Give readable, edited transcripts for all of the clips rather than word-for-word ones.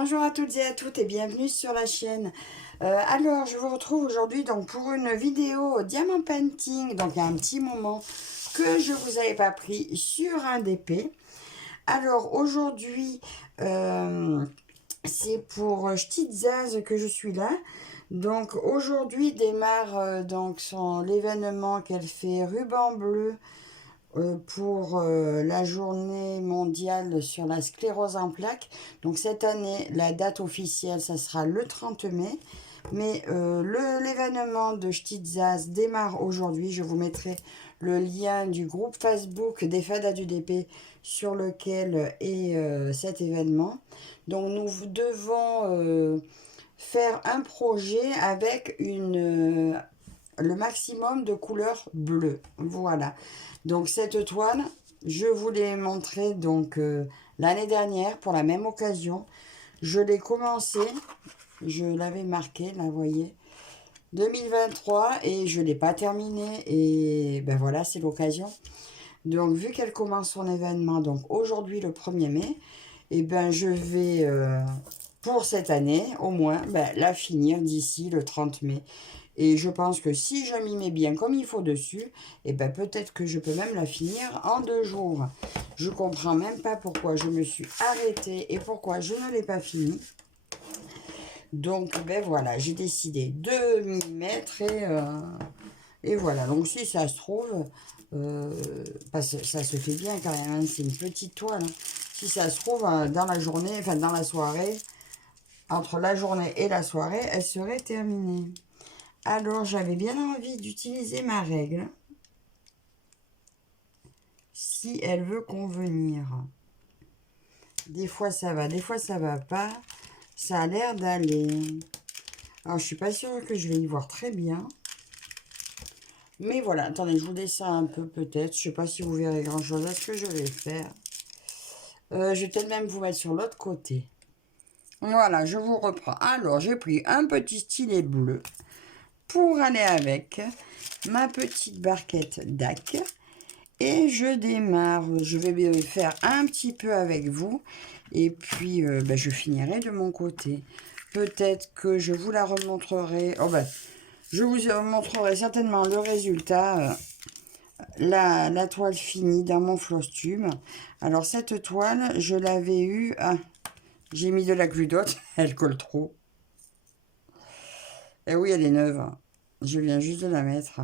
Bonjour à toutes et à toutes et bienvenue sur la chaîne. Alors je vous retrouve aujourd'hui donc pour une vidéo diamant painting. Donc il y a un petit moment que je vous avais pas pris sur un DP. Alors aujourd'hui c'est pour Ch'tizaz que je suis là. Donc aujourd'hui démarre donc l'événement qu'elle fait ruban bleu pour la journée mondiale sur la sclérose en plaques. Donc cette année, la date officielle, ça sera le 30 mai. Mais l'événement de Ch'tizaz démarre aujourd'hui. Je vous mettrai le lien du groupe Facebook des Fadas du DP sur lequel est cet événement. Donc nous devons faire un projet avec le maximum de couleurs bleues. Voilà. Donc cette toile, je vous l'ai montrée donc l'année dernière pour la même occasion. Je l'ai commencé, je l'avais marqué, là vous voyez, 2023 et je ne l'ai pas terminé. Et ben voilà, c'est l'occasion. Donc vu qu'elle commence son événement, donc aujourd'hui le 1er mai, et ben je vais pour cette année au moins la finir d'ici le 30 mai. Et je pense que si je m'y mets bien comme il faut dessus, et ben peut-être que je peux même la finir en 2 jours. Je comprends même pas pourquoi je me suis arrêtée et pourquoi je ne l'ai pas fini. Donc ben voilà, j'ai décidé de m'y mettre et voilà. Donc si ça se trouve, parce que ça se fait bien quand même, hein, c'est une petite toile. Hein. Si ça se trouve, dans la journée, enfin dans la soirée, entre la journée et la soirée, elle serait terminée. Alors, j'avais bien envie d'utiliser ma règle, si elle veut convenir. Des fois, ça va, des fois, ça va pas. Ça a l'air d'aller. Alors, je suis pas sûre que je vais y voir très bien. Mais voilà, attendez, je vous descends un peu peut-être. Je sais pas si vous verrez grand-chose à ce que je vais faire. Je vais peut-être même vous mettre sur l'autre côté. Voilà, je vous reprends. Alors, j'ai pris un petit stylet bleu pour aller avec ma petite barquette DAC. Et je démarre. Je vais faire un petit peu avec vous. Et puis, je finirai de mon côté. Peut-être que je vous la remontrerai. Oh, je vous montrerai certainement le résultat. La toile finie dans mon floss tube. Alors, cette toile, je l'avais eue. Ah, j'ai mis de la glu d'hôte. Elle colle trop. Et oui, elle est neuve. Je viens juste de la mettre.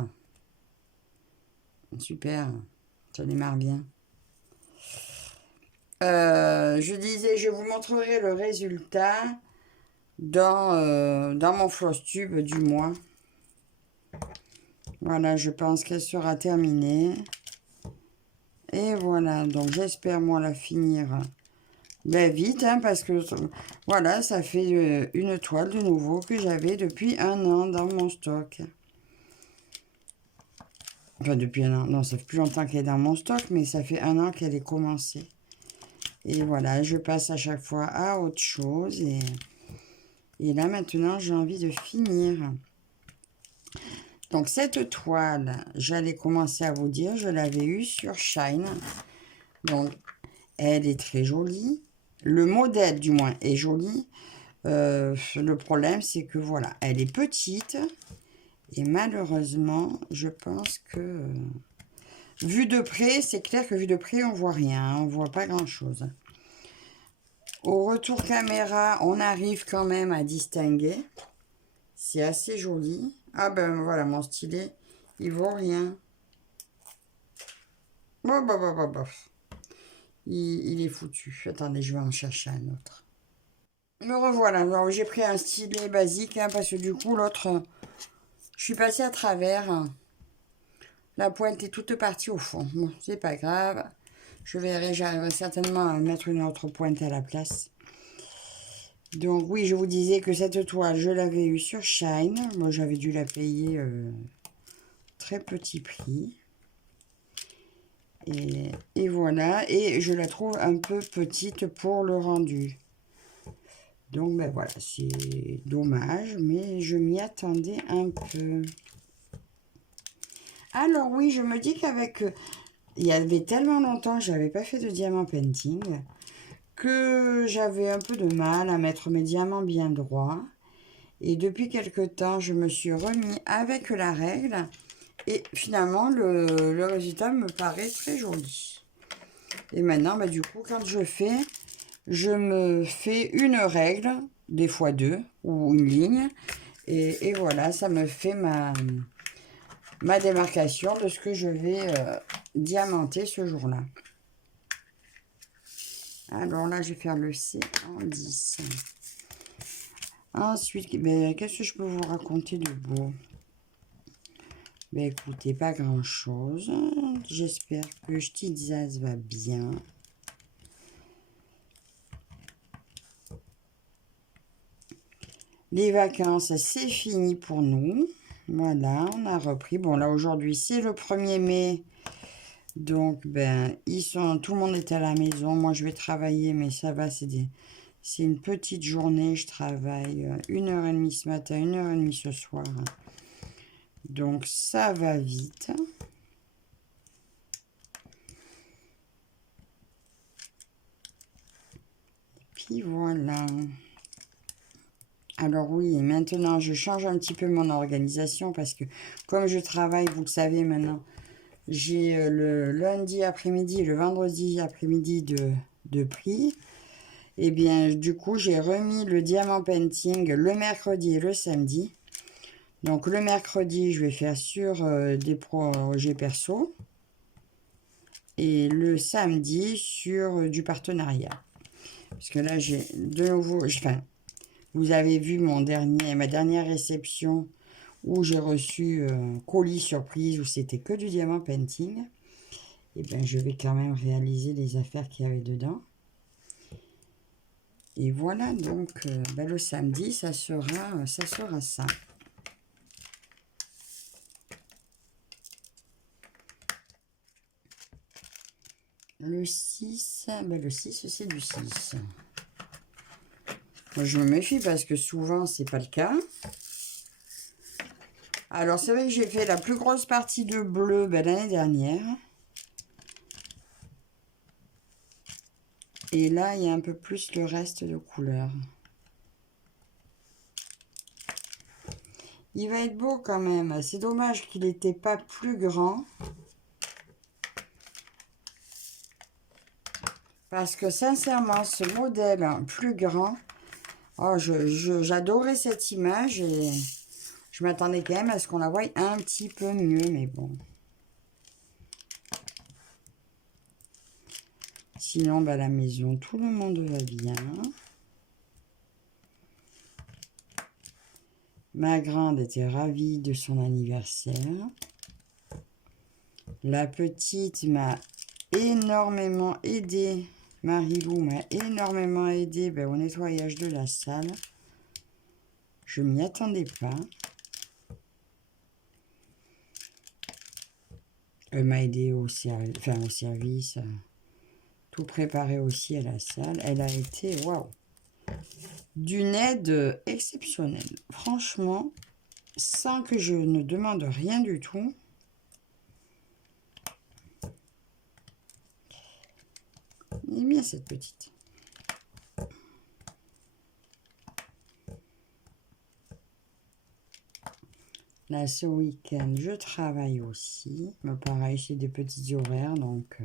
Super. Ça démarre bien. Je disais, je vous montrerai le résultat dans mon floss tube du mois. Voilà, je pense qu'elle sera terminée. Et voilà, donc j'espère moi la finir vite, hein, parce que voilà, ça fait une toile de nouveau que j'avais depuis 1 an dans mon stock. Enfin, depuis 1 an, non, ça fait plus longtemps qu'elle est dans mon stock, mais ça fait 1 an qu'elle est commencée. Et voilà, je passe à chaque fois à autre chose. Et là, maintenant, j'ai envie de finir. Donc, cette toile, j'allais commencer à vous dire, je l'avais eue sur Shine. Donc, elle est très jolie. Le modèle, du moins, est joli. Le problème, c'est que, voilà, elle est petite. Et malheureusement, je pense que... vu de près, c'est clair que vu de près, on voit rien. Hein, on voit pas grand-chose. Au retour caméra, on arrive quand même à distinguer. C'est assez joli. Ah ben voilà, mon stylet, il vaut rien. Il est foutu. Attendez, je vais en chercher un autre. Me revoilà. Alors, j'ai pris un stylet basique, hein, parce que du coup, l'autre, je suis passée à travers. La pointe est toute partie au fond. Bon, c'est pas grave. J'arriverai certainement à mettre une autre pointe à la place. Donc oui, je vous disais que cette toile, je l'avais eue sur Shine. Moi, j'avais dû la payer très petit prix. Et voilà. Et je la trouve un peu petite pour le rendu. Donc ben voilà, c'est dommage, mais je m'y attendais un peu. Alors oui, je me dis qu'avec... il y avait tellement longtemps que je n'avais pas fait de diamant painting que j'avais un peu de mal à mettre mes diamants bien droits. Et depuis quelque temps, je me suis remis avec la règle. Et finalement, le résultat me paraît très joli. Et maintenant, bah, du coup, quand je me fais une règle, des fois deux, ou une ligne. Et voilà, ça me fait ma démarcation de ce que je vais diamanter ce jour-là. Alors là, je vais faire le C en 10. Ensuite, ben, qu'est-ce que je peux vous raconter de beau? Ben, écoutez, pas grand-chose. J'espère que Ch'tizaz va bien. Les vacances, c'est fini pour nous. Voilà, on a repris. Bon, là, aujourd'hui, c'est le 1er mai. Donc, ben, tout le monde est à la maison. Moi, je vais travailler, mais ça va, c'est une petite journée. Je travaille 1h30 ce matin, 1h30 ce soir. Donc, ça va vite. Puis voilà. Alors oui, maintenant, je change un petit peu mon organisation parce que comme je travaille, vous le savez maintenant, j'ai le lundi après-midi et le vendredi après-midi de prix. Et bien, du coup, j'ai remis le diamant painting le mercredi et le samedi. Donc, le mercredi, je vais faire sur des projets perso. Et le samedi, sur du partenariat. Parce que là, j'ai de nouveau... Enfin, vous avez vu ma dernière réception où j'ai reçu colis surprise où c'était que du diamant painting. Et bien, je vais quand même réaliser les affaires qu'il y avait dedans. Et voilà, donc ben, le samedi, ça sera ça. Le 6, ben le 6, c'est du 6. Moi, je me méfie parce que souvent, c'est pas le cas. Alors, c'est vrai que j'ai fait la plus grosse partie de bleu ben, l'année dernière. Et là, il y a un peu plus le reste de couleur. Il va être beau quand même. C'est dommage qu'il n'était pas plus grand. Parce que sincèrement, ce modèle plus grand, oh, j'adorais cette image et je m'attendais quand même à ce qu'on la voie un petit peu mieux, mais bon. Sinon, bah, à la maison, tout le monde va bien. Ma grande était ravie de son anniversaire. La petite m'a énormément aidé. Marilou m'a énormément aidé ben, au nettoyage de la salle. Je m'y attendais pas. Elle m'a aidé au service. Tout préparé aussi à la salle. Elle a été, waouh, d'une aide exceptionnelle. Franchement, sans que je ne demande rien du tout. Elle est bien cette petite. Là, ce week-end, je travaille aussi. Mais pareil, c'est des petits horaires, donc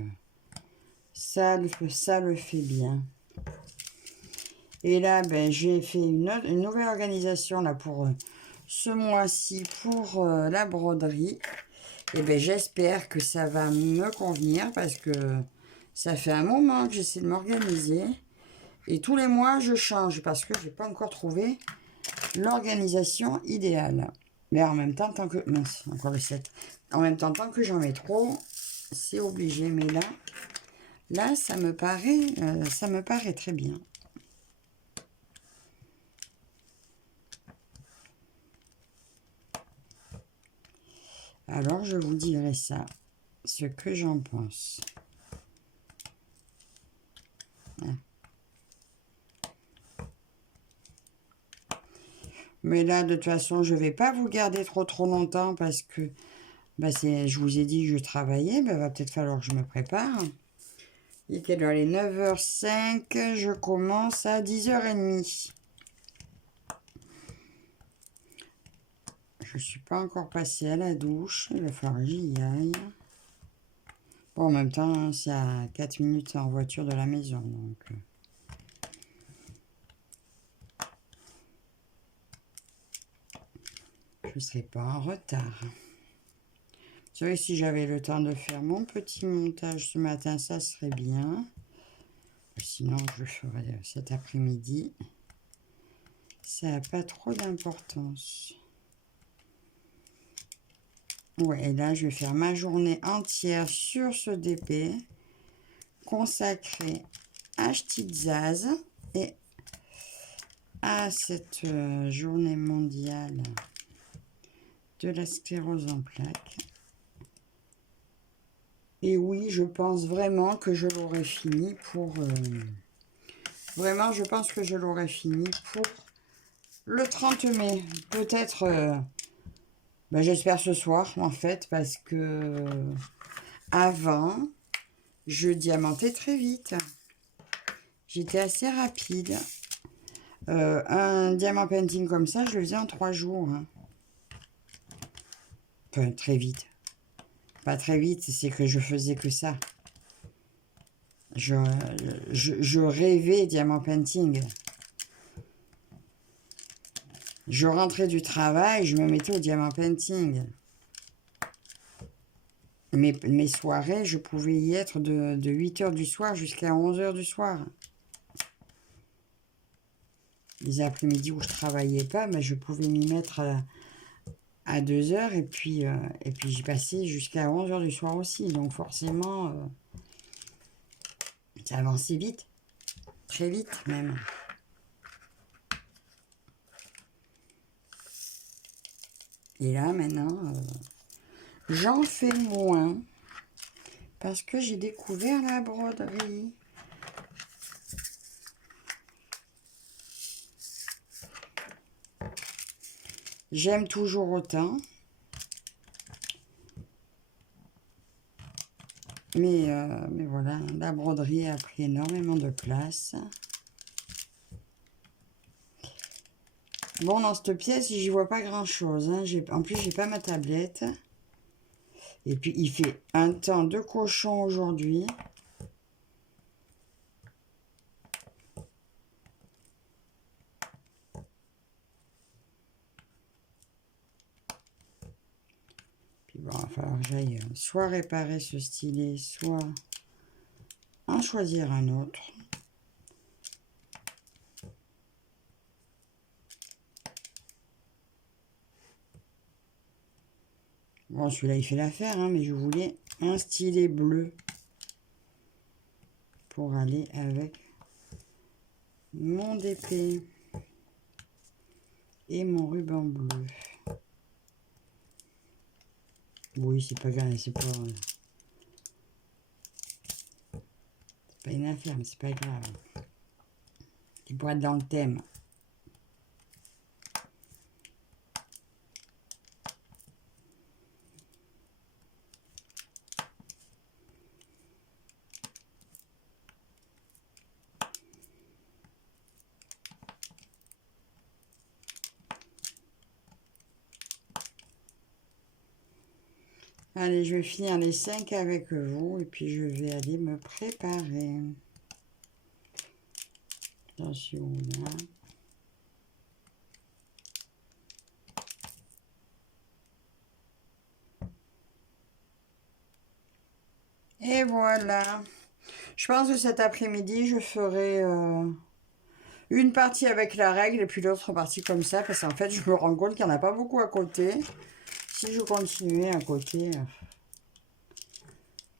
ça le fait bien. Et là, ben, j'ai fait une nouvelle organisation là, pour ce mois-ci pour la broderie. Et ben, j'espère que ça va me convenir parce que ça fait un moment que j'essaie de m'organiser. Et tous les mois, je change parce que je n'ai pas encore trouvé l'organisation idéale. Mais en même temps, tant que... Mince, encore le 7. En même temps, tant que j'en mets trop, c'est obligé. Mais là, ça me paraît très bien. Alors, je vous dirai ça, ce que j'en pense. Ah. Mais là, de toute façon, je ne vais pas vous garder trop longtemps parce que, bah, je vous ai dit que je travaillais. Il va peut-être falloir que je me prépare. Il est quelle heure? Il est 9h05. Je commence à 10h30. Je ne suis pas encore passée à la douche. Il va falloir que j'y aille. Bon, en même temps, c'est à 4 minutes en voiture de la maison. Donc, je ne serai pas en retard. Vous savez, si j'avais le temps de faire mon petit montage ce matin, ça serait bien. Sinon, je le ferai cet après-midi. Ça n'a pas trop d'importance. Ouais, et là, je vais faire ma journée entière sur ce DP consacrée à Ch'tite-Zaz et à cette journée mondiale de la sclérose en plaques. Et oui, je pense vraiment que je l'aurai fini pour... vraiment, je pense que je l'aurai fini pour le 30 mai. Peut-être... ben, j'espère ce soir, en fait, parce que avant, je diamantais très vite. J'étais assez rapide. Un diamant painting comme ça, je le faisais en 3 jours. Hein. Enfin, très vite. Pas très vite, c'est que je faisais que ça. Je rêvais diamant painting. Je rentrais du travail, je me mettais au diamant painting. Mes soirées, je pouvais y être de 8h du soir jusqu'à 11h du soir. Les après-midi où je travaillais pas, mais je pouvais m'y mettre à 2h et puis j'y passais jusqu'à 11h du soir aussi. Donc forcément, ça avançait vite. Très vite même. Et là maintenant, j'en fais moins parce que j'ai découvert la broderie. J'aime toujours autant. Mais voilà, la broderie a pris énormément de place. Bon, dans cette pièce, j'y vois pas grand-chose. Hein. En plus, j'ai pas ma tablette. Et puis, il fait un temps de cochon aujourd'hui. Puis bon, il va falloir que j'aille soit réparer ce stylet, soit en choisir un autre. Bon, celui-là, il fait l'affaire, hein, mais je voulais un stylet bleu pour aller avec mon DP et mon ruban bleu. Oui, c'est pas grave, c'est pas une affaire, mais c'est pas grave. Il pourrait être dans le thème. Allez, je vais finir les 5 avec vous et puis je vais aller me préparer. Attention là. Et voilà. Je pense que cet après-midi, je ferai une partie avec la règle et puis l'autre partie comme ça. Parce qu'en fait, je me rends compte qu'il n'y en a pas beaucoup à côté. Si je continuais à côté...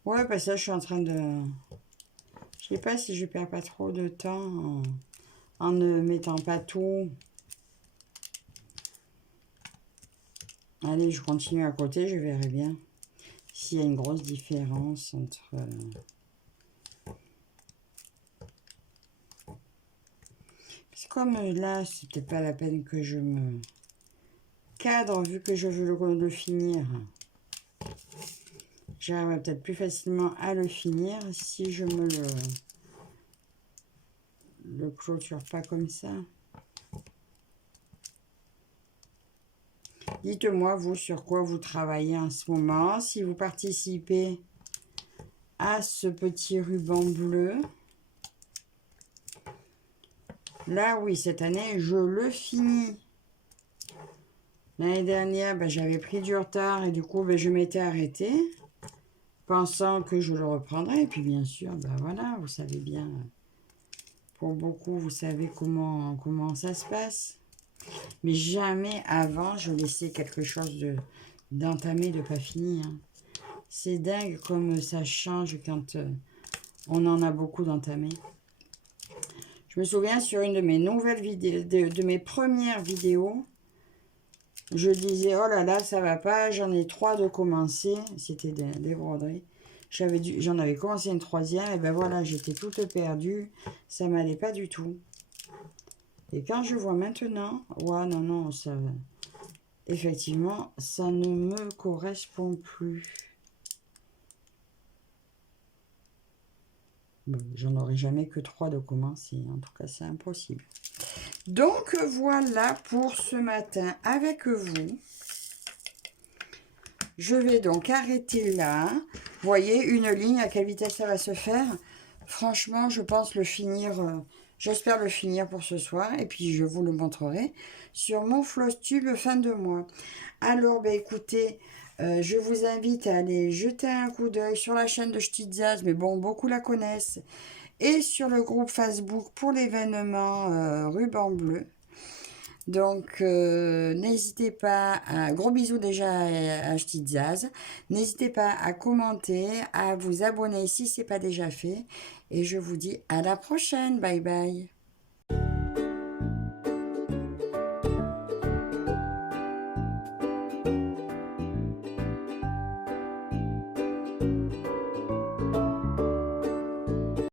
Ouais, parce que là, je suis en train de... Je sais pas si je perds pas trop de temps en ne mettant pas tout. Allez, je continue à côté, je verrai bien s'il y a une grosse différence entre... C'est comme là, c'est peut-être pas la peine que je me cadre vu que je veux le finir. j'arriverai peut-être plus facilement à le finir si je me le clôture pas comme ça. Dites-moi, vous, sur quoi vous travaillez en ce moment. Si vous participez à ce petit ruban bleu. Là, oui, cette année, je le finis. L'année dernière, ben, j'avais pris du retard et du coup, ben, je m'étais arrêtée, pensant que je le reprendrais. Et puis, bien sûr, ben voilà, vous savez bien, pour beaucoup, vous savez comment ça se passe. Mais jamais avant, je laissais quelque chose d'entamé, de pas fini. Hein. C'est dingue comme ça change quand on en a beaucoup d'entamés. Je me souviens sur une de mes nouvelles vidéos, de mes premières vidéos, je disais, oh là là, ça va pas, j'en ai 3 de commencer. C'était des broderies. J'en avais commencé une 3e, et ben voilà, j'étais toute perdue. Ça m'allait pas du tout. Et quand je vois maintenant, ouais, non, non, ça, effectivement, ça ne me correspond plus. Bon, j'en aurai jamais que 3 de commencer. En tout cas, c'est impossible. Donc, voilà pour ce matin avec vous. Je vais donc arrêter là. Vous voyez, une ligne, à quelle vitesse ça va se faire? Franchement, je pense le finir, j'espère le finir pour ce soir. Et puis, je vous le montrerai sur mon Flosstube fin de mois. Alors, ben, écoutez, je vous invite à aller jeter un coup d'œil sur la chaîne de Ch'tit'Zaz, mais bon, beaucoup la connaissent. Et sur le groupe Facebook pour l'événement Ruban Bleu. Donc, n'hésitez pas, gros bisous déjà à Ch'tit'Zaz. N'hésitez pas à commenter, à vous abonner si ce n'est pas déjà fait. Et je vous dis à la prochaine. Bye bye.